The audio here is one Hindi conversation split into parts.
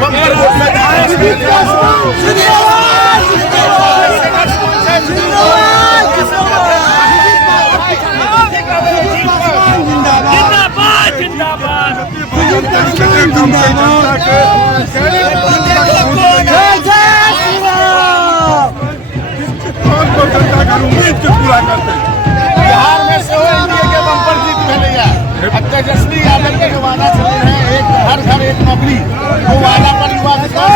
बम्पर वोट में पूरा करते हैं। बिहार में से एनडीए के बम्पर जीत मिले तेजस्वी यादव के जो वादा चले हैं, एक हर घर एक नौकरी, वो वादा पर युवा विश्वास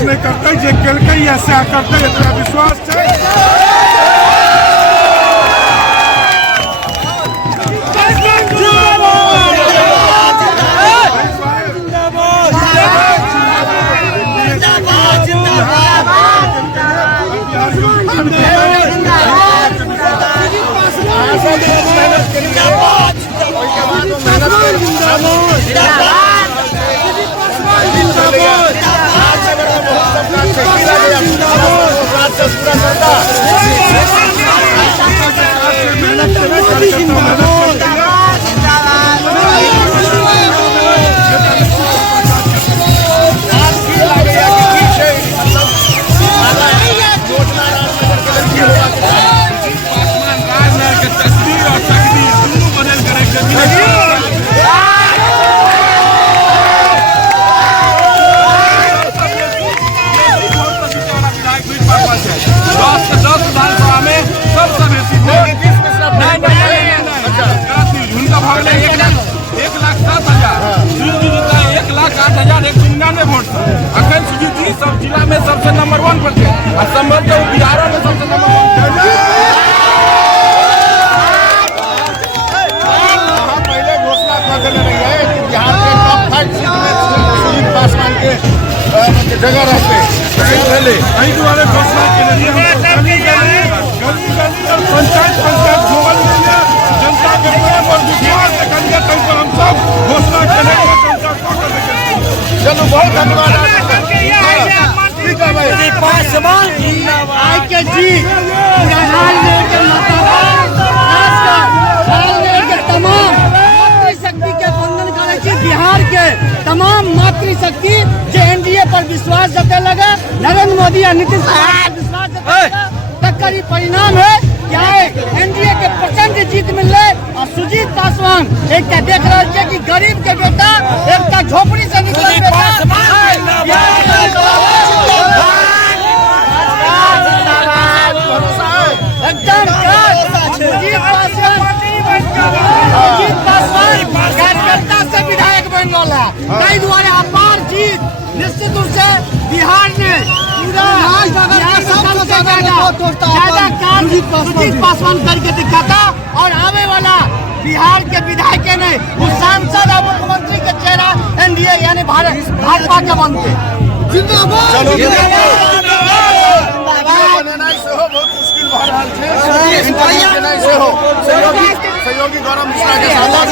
नहीं करते। जे केलकै ऐसा करते इतना विश्वास है। अखन सुजीत जी सब जिला में सबसे नंबर 1 पर थे और संभल के बिहार में सबसे नंबर 1 पहले घोषणा कर देने रही है कि बिहार के टॉप 5 सीट में सुजीत पासवान के जगह रहते पहले कई द्वारा घोषणा के लिए पंचायत जनता के प्रेम और विश्वास देखिए हम सब घोषणा करेंगे। चलो बहुत धन्यवाद। तमाम मातृशक्ति के वंदन करे बिहार के तमाम मातृशक्ति जो एनडीए पर विश्वास जते लगे, नरेंद्र मोदी और नीतीश कुमार विश्वास जते तक परिणाम है क्या है। एनडीए के प्रचंड जीत मिले और सुजीत पासवान एक देख रहे हैं कि गरीब के बेटा एक झोपड़ी से निकले एकदम सुजीत पासवान कार्यकर्ता से विधायक बन वाला कई द्वारा अपार जीत निश्चित रूप से बिहार ने ज्यादा काम सुजीत पासवान करके दिखाता और आने वाला बिहार के विधायक ने उस सांसद और मुख्यमंत्री के चेहरा एनडीए यानी भाजपा के बनते। बहुत मुश्किल सहयोगी गौरव मिश्रा के साथ